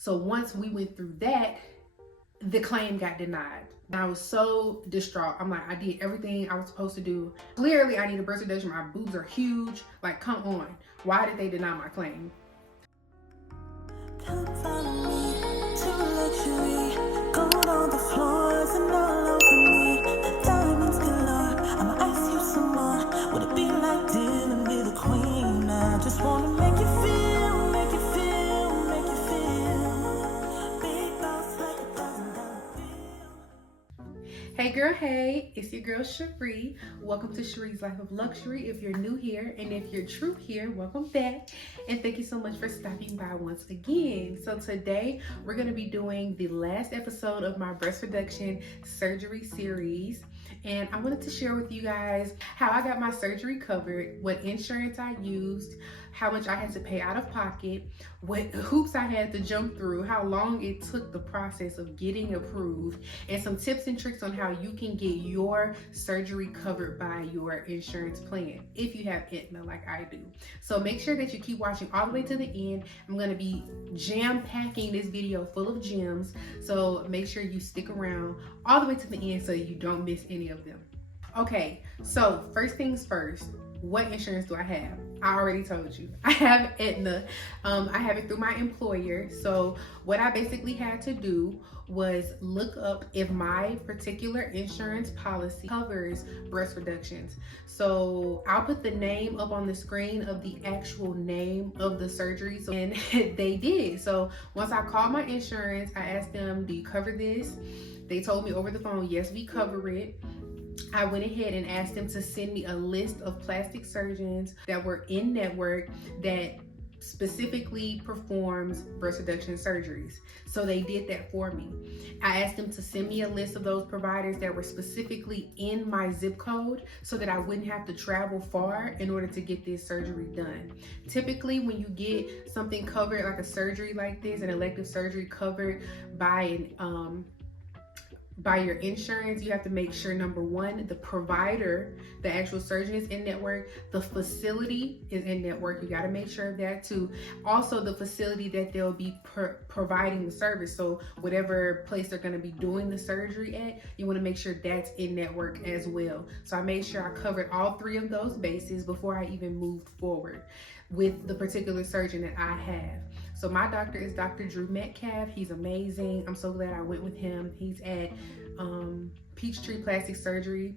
So once we went through that, the claim got denied. And I was so distraught. I'm like, I did everything I was supposed to do. Clearly, I need a breast reduction. My boobs are huge. Like, come on. Why did they deny my claim? Come follow me to luxury. Gold on the floors and all over me. The diamonds galore. I'ma ask you some more. Would it be like dealing with a queen? I just wanna make you feel, make you feel, make you feel. Big boss like $1,000 bill. Hey girl, hey, it's your girl Cherie. Welcome to Cherie's Life of Luxury. If you're new here, and if you're true here, welcome back. And thank you so much for stopping by once again. So today we're gonna be doing the last episode of my breast reduction surgery series. And I wanted to share with you guys how I got my surgery covered, what insurance I used, how much I had to pay out of pocket, what hoops I had to jump through, how long it took the process of getting approved, and some tips and tricks on how you can get your surgery covered by your insurance plan if you have Aetna like I do. So make sure that you keep watching all the way to the end. I'm going to be jam-packing this video full of gems, so make sure you stick around all the way to the end so you don't miss any of them. Okay, so first things first, what insurance do I have? I already told you. I have Aetna. I have it through my employer. So what I basically had to do was look up if my particular insurance policy covers breast reductions. So I'll put the name up on the screen of the actual name of the surgery. And they did. So once I called my insurance, I asked them, do you cover this? They told me over the phone, yes, we cover it. I went ahead and asked them to send me a list of plastic surgeons that were in network that specifically performs breast reduction surgeries. So they did that for me. I asked them to send me a list of those providers that were specifically in my zip code so that I wouldn't have to travel far in order to get this surgery done. Typically, when you get something covered, like a surgery like this, an elective surgery covered by your insurance, you have to make sure, number one, the provider, the actual surgeon is in network, the facility is in network. You got to make sure of that too. Also, the facility that they'll be providing the service. So whatever place they're going to be doing the surgery at, you want to make sure that's in network as well. So I made sure I covered all three of those bases before I even moved forward with the particular surgeon that I have. So my doctor is Dr. Drew Metcalf. He's amazing. I'm so glad I went with him. He's at Peachtree Plastic Surgery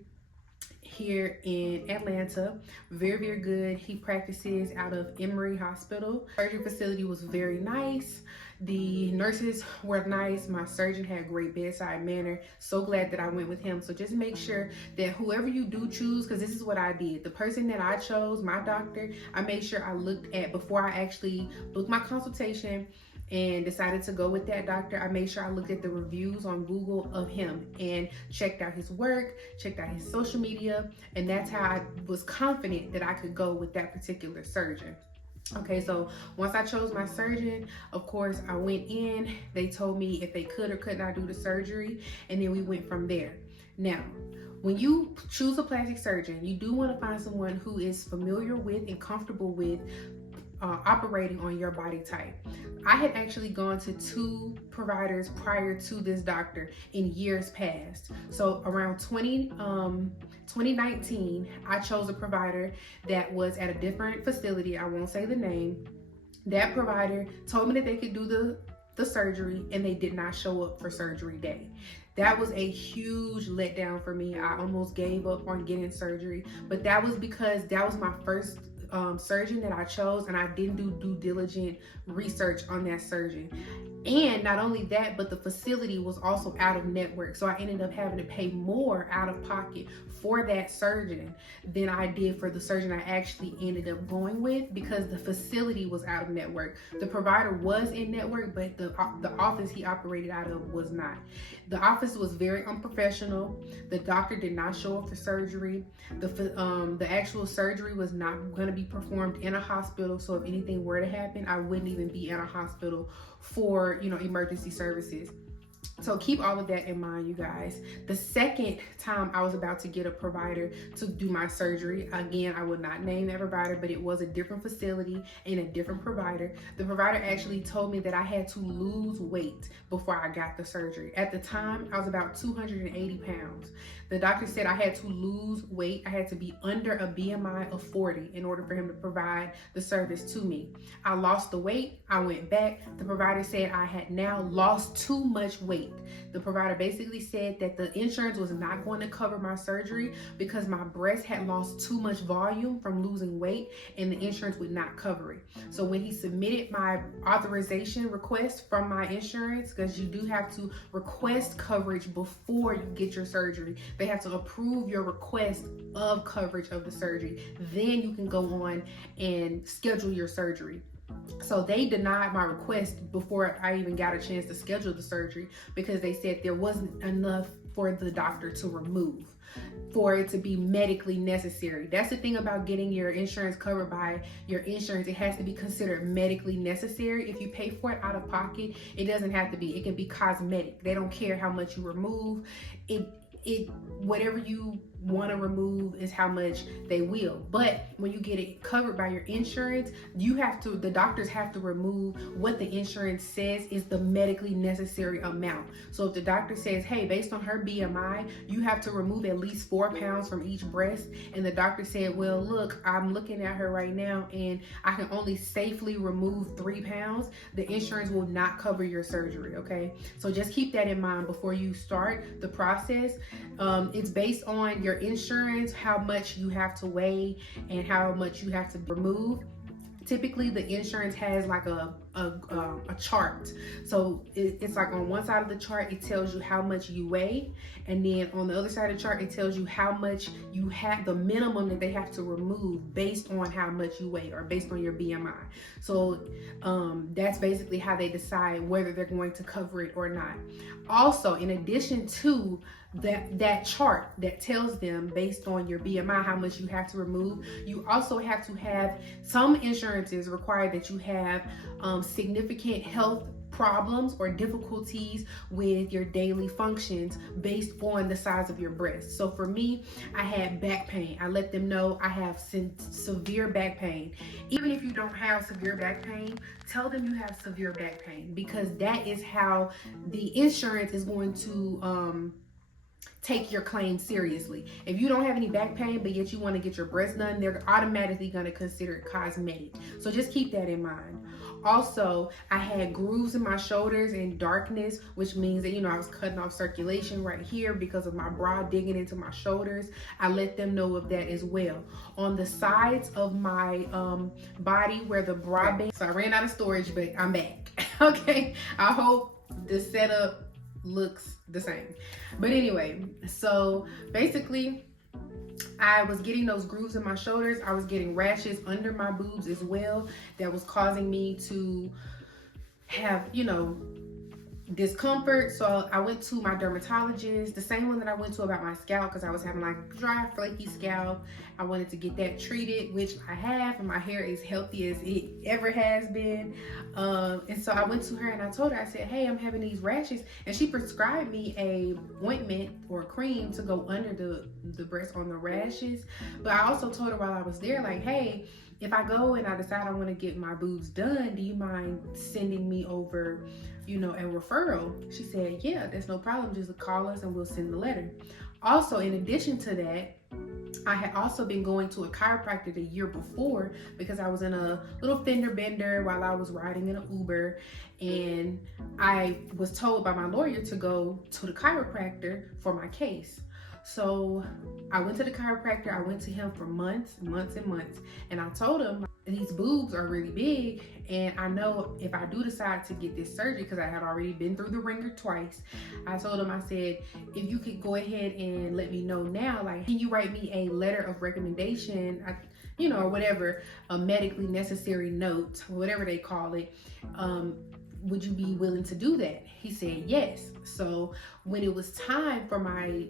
here in Atlanta. Very, very good. He practices out of Emory Hospital. Surgery facility was very nice. The nurses were nice. My surgeon had great bedside manner. So glad that I went with him. So just make sure that whoever you do choose, because this is what I did. The person that I chose, my doctor, I made sure I looked at before I actually booked my consultation and decided to go with that doctor. I made sure I looked at the reviews on Google of him and checked out his work, checked out his social media, and that's how I was confident that I could go with that particular surgeon. Okay, so once I chose my surgeon, of course, I went in. They told me if they could or could not do the surgery, and then we went from there. Now, when you choose a plastic surgeon, you do want to find someone who is familiar with and comfortable with operating on your body type. I had actually gone to 2 providers prior to this doctor in years past. So around 2019, I chose a provider that was at a different facility. I won't say the name. That provider told me that they could do the surgery, and they did not show up for surgery day. That was a huge letdown for me. I almost gave up on getting surgery, but that was because that was my first surgeon that I chose, and I didn't do due diligent research on that surgeon. And not only that, but the facility was also out of network. So I ended up having to pay more out of pocket for that surgeon than I did for the surgeon I actually ended up going with, because the facility was out of network. The provider was in network, but the office he operated out of was not. The office was very unprofessional. The doctor did not show up for surgery. The actual surgery was not going to be performed in a hospital. So if anything were to happen, I wouldn't even be in a hospital for, emergency services. So keep all of that in mind, you guys. The second time I was about to get a provider to do my surgery, again, I would not name that provider, but it was a different facility and a different provider. The provider actually told me that I had to lose weight before I got the surgery. At the time, I was about 280 pounds. The doctor said I had to lose weight. I had to be under a BMI of 40 in order for him to provide the service to me. I lost the weight. I went back. The provider said I had now lost too much weight. The provider basically said that the insurance was not going to cover my surgery because my breast had lost too much volume from losing weight, and the insurance would not cover it. So when he submitted my authorization request from my insurance, because you do have to request coverage before you get your surgery, they have to approve your request of coverage of the surgery. Then you can go on and schedule your surgery. So they denied my request before I even got a chance to schedule the surgery because they said there wasn't enough for the doctor to remove for it to be medically necessary. That's the thing about getting your insurance covered by your insurance. It has to be considered medically necessary. If you pay for it out of pocket, it doesn't have to be. It can be cosmetic. They don't care how much you remove. Whatever you want to remove is how much they will. But when you get it covered by your insurance, the doctors have to remove what the insurance says is the medically necessary amount. So if the doctor says, hey, based on her BMI, you have to remove at least 4 pounds from each breast, and the doctor said, well, look, I'm looking at her right now and I can only safely remove 3 pounds, the insurance will not cover your surgery, okay? So just keep that in mind before you start the process. It's based on your insurance, how much you have to weigh and how much you have to remove. Typically the insurance has like a chart. So it's like on one side of the chart, it tells you how much you weigh. And then on the other side of the chart, it tells you how much you have, the minimum that they have to remove based on how much you weigh or based on your BMI. So that's basically how they decide whether they're going to cover it or not. Also, in addition to that chart that tells them based on your BMI how much you have to remove, you also have to have, some insurances require that you have significant health problems or difficulties with your daily functions based on the size of your breast. So for me, I had back pain. I let them know I have severe back pain. Even if you don't have severe back pain, tell them you have severe back pain, because that is how the insurance is going to take your claim seriously. If you don't have any back pain, but yet you want to get your breast done, they're automatically going to consider it cosmetic. So just keep that in mind. Also, I had grooves in my shoulders and darkness, which means that, I was cutting off circulation right here because of my bra digging into my shoulders. I let them know of that as well. On the sides of my body where the bra band, so I ran out of storage, but I'm back. Okay, I hope the setup looks the same. But anyway, so basically I was getting those grooves in my shoulders. I was getting rashes under my boobs as well that was causing me to have, discomfort. So I went to my dermatologist, the same one that I went to about my scalp, because I was having like dry, flaky scalp. I wanted to get that treated, which I have, and my hair is healthy as it ever has been. And so I went to her and I told her, I said, hey, I'm having these rashes, and she prescribed me a ointment or a cream to go under the breast on the rashes. But I also told her while I was there, like, hey, if I go and I decide I want to get my boobs done, do you mind sending me over, a referral? She said, yeah, that's no problem. Just call us and we'll send the letter. Also, in addition to that, I had also been going to a chiropractor the year before because I was in a little fender bender while I was riding in an Uber, and I was told by my lawyer to go to the chiropractor for my case. So I went to the chiropractor. I went to him for months, and months, and I told him these boobs are really big, and I know if I do decide to get this surgery, because I had already been through the ringer twice, I told him, I said, if you could go ahead and let me know now, like, can you write me a letter of recommendation, or whatever, a medically necessary note, whatever they call it, would you be willing to do that? He said yes. So when it was time for my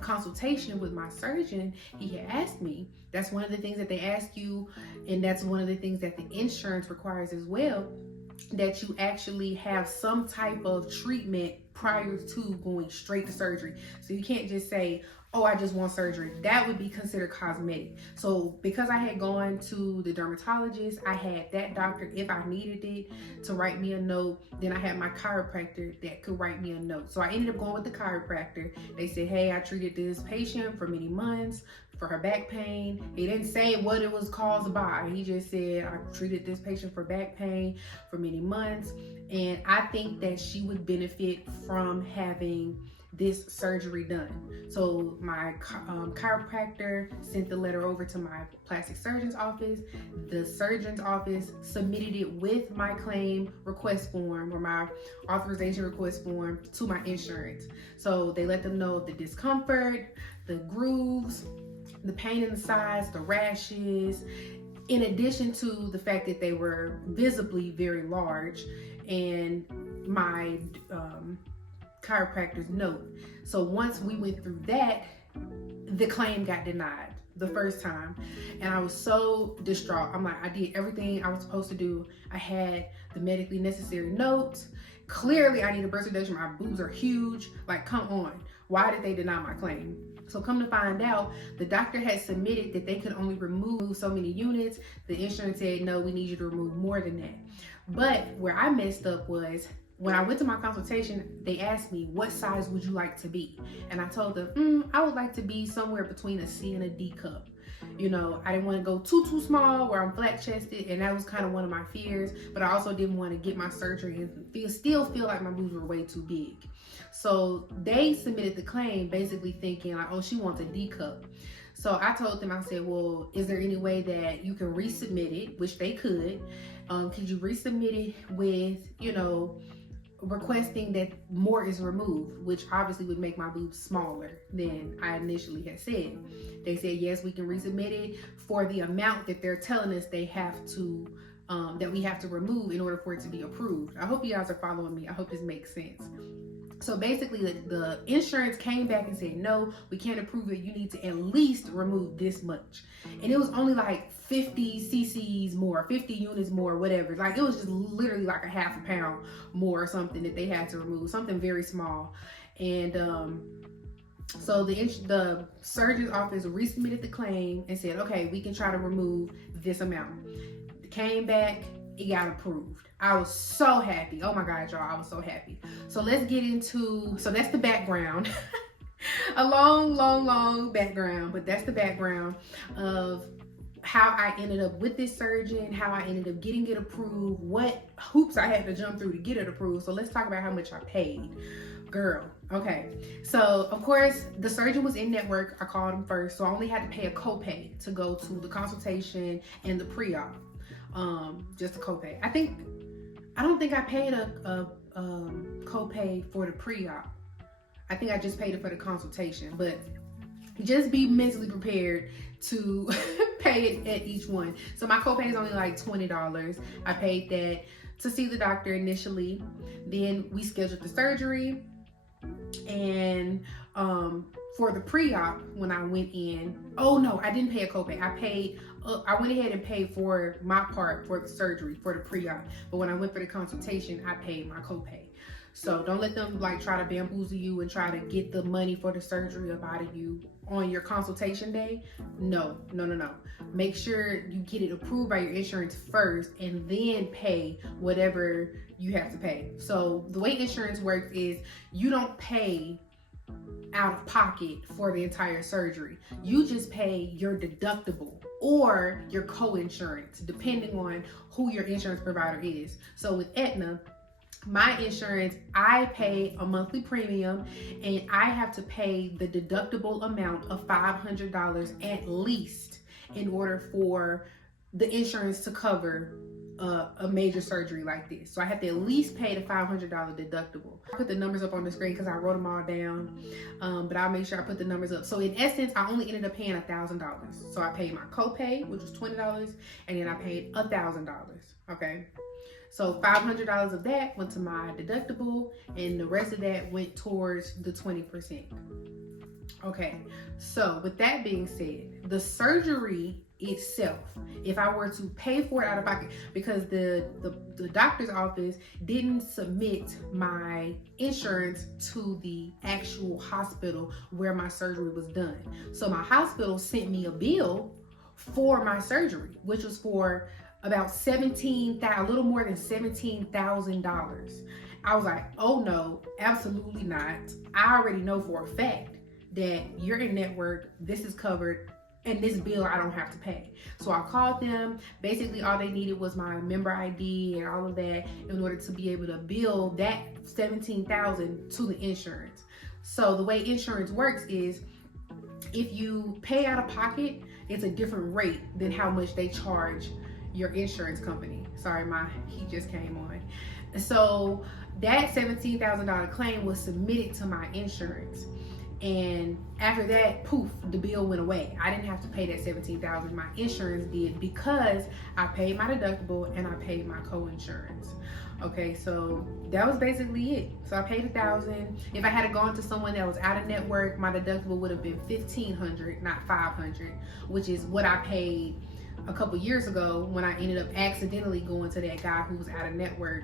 consultation with my surgeon, he had asked me, that's one of the things that they ask you, and that's one of the things that the insurance requires as well. that you actually have some type of treatment prior to going straight to surgery. So you can't just say, oh, I just want surgery. That would be considered cosmetic. So because I had gone to the dermatologist, I had that doctor, if I needed it, to write me a note. Then I had my chiropractor that could write me a note. So I ended up going with the chiropractor. They said, hey, I treated this patient for many months for her back pain. He didn't say what it was caused by. He just said, I treated this patient for back pain for many months. And I think that she would benefit from having this surgery done. So my chiropractor sent the letter over to my plastic surgeon's office. The surgeon's office submitted it with my claim request form or my authorization request form to my insurance. So they let them know the discomfort, the grooves, the pain in the sides, the rashes, in addition to the fact that they were visibly very large, and my chiropractor's note. So once we went through that, the claim got denied the first time, and I was so distraught. I'm like, I did everything I was supposed to do. I had the medically necessary notes. Clearly I need a breast reduction. My boobs are huge. Like, come on, why did they deny my claim? So come to find out, the doctor had submitted that they could only remove so many units. The insurance said, no, we need you to remove more than that. But where I messed up was, when I went to my consultation, they asked me, what size would you like to be? And I told them, I would like to be somewhere between a C and a D cup. You know, I didn't want to go too small where I'm flat chested, and that was kind of one of my fears, but I also didn't want to get my surgery and still feel like my boobs were way too big. So they submitted the claim basically thinking like, oh, she wants a D cup. So I told them, I said, well, is there any way that you can resubmit it, which they could. Could you resubmit it with, you know, requesting that more is removed, which obviously would make my boobs smaller than I initially had said. They said, yes, we can resubmit it for the amount that they're telling us they have to, that we have to remove in order for it to be approved. I hope you guys are following me. I hope this makes sense. So basically the insurance came back and said, no, we can't approve it. You need to at least remove this much. And it was only like 50 cc's more, 50 units more, whatever. Like, it was just literally like a half a pound more or something that they had to remove, something very small. And so the surgeon's office resubmitted the claim and said, okay, we can try to remove this amount. It came back, it got approved. I was so happy. Oh my God, y'all, I was so happy. So let's get into, so that's the background. A long background, but that's the background of how I ended up with this surgeon, how I ended up getting it approved, what hoops I had to jump through to get it approved. So let's talk about how much I paid. Girl, okay. So of course the surgeon was in network. I called him first. So I only had to pay a copay to go to the consultation and the pre-op. Just a copay. I don't think I paid a copay for the pre-op. I think I just paid it for the consultation, but just be mentally prepared to pay it at each one. So my copay is only like $20. I paid that to see the doctor initially. Then we scheduled the surgery, and for the pre-op, when I went in, oh no, I didn't pay a copay. I went ahead and paid for my part for the surgery, for the pre-op. But when I went for the consultation, I paid my copay. So don't let them like try to bamboozle you and try to get the money for the surgery up out of you on your consultation day. No. Make sure you get it approved by your insurance first and then pay whatever you have to pay. So the way insurance works is you don't pay out of pocket for the entire surgery. You just pay your deductible or your co-insurance, depending on who your insurance provider is. So with Aetna, my insurance, I pay a monthly premium, and I have to pay the deductible amount of $500 at least in order for the insurance to cover a major surgery like this. So I have to at least pay the $500 deductible. I put the numbers up on the screen because I wrote them all down, but I'll make sure I put the numbers up. So in essence, I only ended up paying $1,000. So I paid my copay, which was $20, and then I paid $1,000, okay? So $500 of that went to my deductible, and the rest of that went towards the 20%. Okay, so with that being said, the surgery itself. If I were to pay for it out of pocket, because the doctor's office didn't submit my insurance to the actual hospital where my surgery was done. So my hospital sent me a bill for my surgery, which was for about a little more than $17,000. I was like, oh no, absolutely not. I already know for a fact that you're in network, this is covered, and this bill I don't have to pay. So I called them. Basically all they needed was my member ID and all of that in order to be able to bill that $17,000 to the insurance. So the way insurance works is if you pay out of pocket, it's a different rate than how much they charge your insurance company. Sorry, my heat just came on. So that $17,000 claim was submitted to my insurance. And after that, poof, the bill went away. I didn't have to pay that $17,000. My insurance did, because I paid my deductible and I paid my co-insurance. Okay, so that was basically it. So I paid $1,000. If I had gone to someone that was out of network, my deductible would have been $1,500, not $500, which is what I paid a couple years ago when I ended up accidentally going to that guy who was out of network.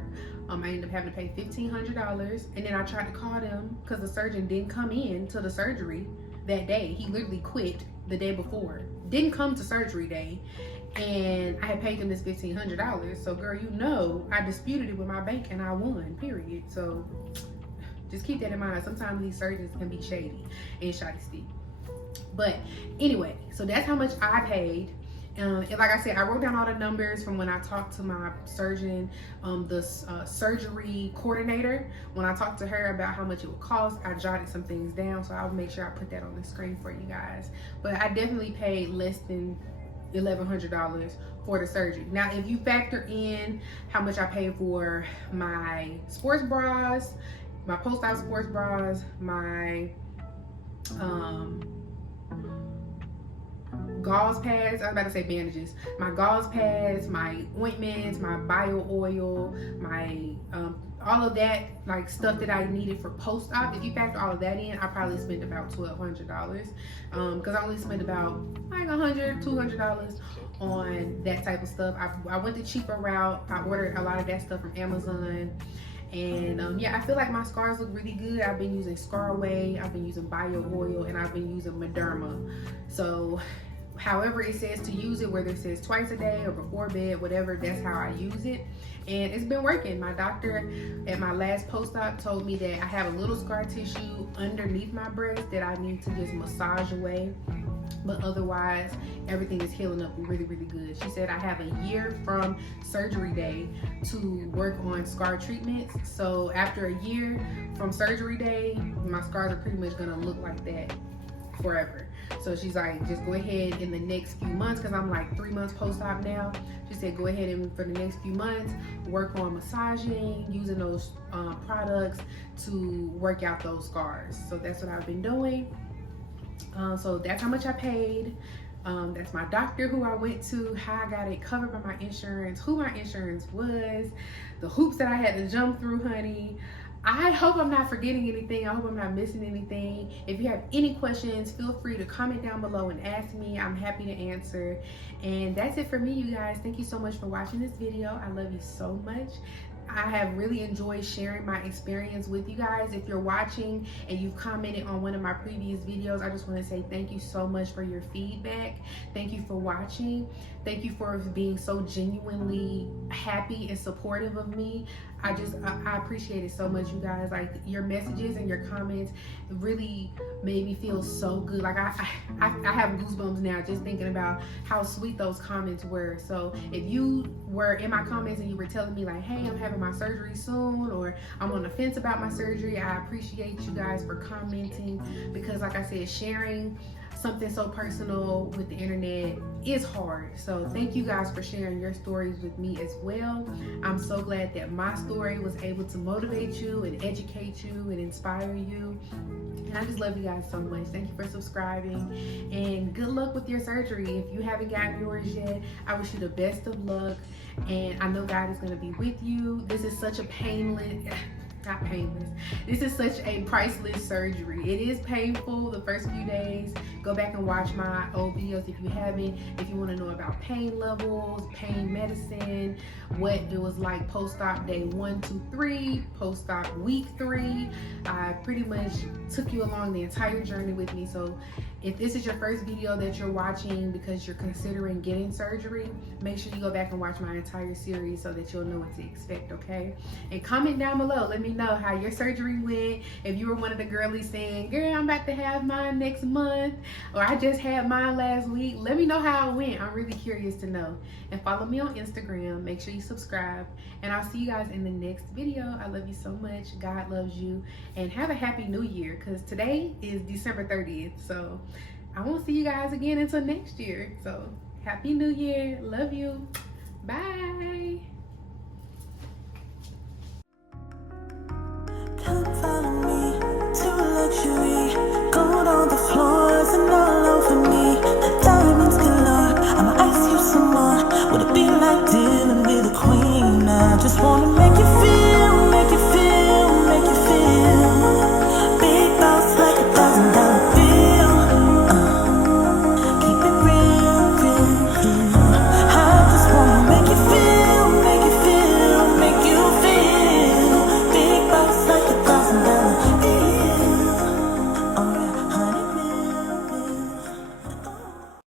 I ended up having to pay $1,500, and then I tried to call them because the surgeon didn't come in to the surgery that day. He literally quit the day before, didn't come to surgery day, and I had paid him this $1,500. So girl, you know, I disputed it with my bank and I won, period. So just keep that in mind. Sometimes these surgeons can be shady and shoddy. But anyway, so that's how much I paid. And like I said, I wrote down all the numbers from when I talked to my surgeon, the surgery coordinator. When I talked to her about how much it would cost, I jotted some things down, so I'll make sure I put that on the screen for you guys. But I definitely paid less than $1,100 for the surgery. Now, if you factor in how much I paid for my sports bras, my post-op sports bras, my gauze pads, I was about to say bandages, my gauze pads, my ointments, my bio oil, my all of that, like stuff that I needed for post-op, if you factor all of that in, I probably spent about $1,200, because I only spent about like $100, $200 on that type of stuff. I went the cheaper route. I ordered a lot of that stuff from Amazon. And yeah, I feel like my scars look really good. I've been using Scarway, I've been using bio oil, and I've been using Mederma. So however it says to use it, whether it says twice a day or before bed, whatever, that's how I use it. And it's been working. My doctor at my last post-op told me that I have a little scar tissue underneath my breast that I need to just massage away. But otherwise, everything is healing up really, really good. She said I have a year from surgery day to work on scar treatments. So after a year from surgery day, my scars are pretty much gonna look like that forever. So she's like, just go ahead in the next few months, because I'm like 3 months post-op now. She said go ahead and for the next few months work on massaging, using those products to work out those scars. So that's what I've been doing. So that's how much I paid. That's my doctor who I went to, how I got it covered by my insurance, who my insurance was, the hoops that I had to jump through, honey. I hope I'm not forgetting anything. I hope I'm not missing anything. If you have any questions, feel free to comment down below and ask me. I'm happy to answer. And that's it for me, you guys. Thank you so much for watching this video. I love you so much. I have really enjoyed sharing my experience with you guys. If you're watching and you've commented on one of my previous videos, I just want to say thank you so much for your feedback. Thank you for watching. Thank you for being so genuinely happy and supportive of me. I appreciate it so much, you guys. Like, your messages and your comments really made me feel so good. Like I have goosebumps now just thinking about how sweet those comments were. So if you were in my comments and you were telling me like, hey, I'm having my surgery soon, or I'm on the fence about my surgery, I appreciate you guys for commenting, because like I said, sharing something so personal with the internet is hard. So thank you guys for sharing your stories with me as well. I'm so glad that my story was able to motivate you and educate you and inspire you. And I just love you guys so much. Thank you for subscribing, and good luck with your surgery. If you haven't gotten yours yet, I wish you the best of luck, and I know God is going to be with you. This is such a painless, not painless. This is such a priceless surgery. It is painful the first few days. Go back and watch my old videos if you haven't. If you want to know about pain levels, pain medicine, what it was like post-op day 1, 2, 3, post-op week 3. I pretty much took you along the entire journey with me. So if this is your first video that you're watching because you're considering getting surgery, make sure you go back and watch my entire series so that you'll know what to expect, okay? And comment down below. Let me know how your surgery went. If you were one of the girlies saying, girl, I'm about to have mine next month, or I just had mine last week, let me know how it went. I'm really curious to know. And follow me on Instagram. Make sure you subscribe. And I'll see you guys in the next video. I love you so much. God loves you. And have a happy new year, because today is December 30th. So I won't see you guys again until next year. So happy new year. Love you. Bye. Come follow me to luxury. Gold on the floors and all over me. The diamonds galore. I'ma ask you some more. Would it be like dealing with a queen? I just wanna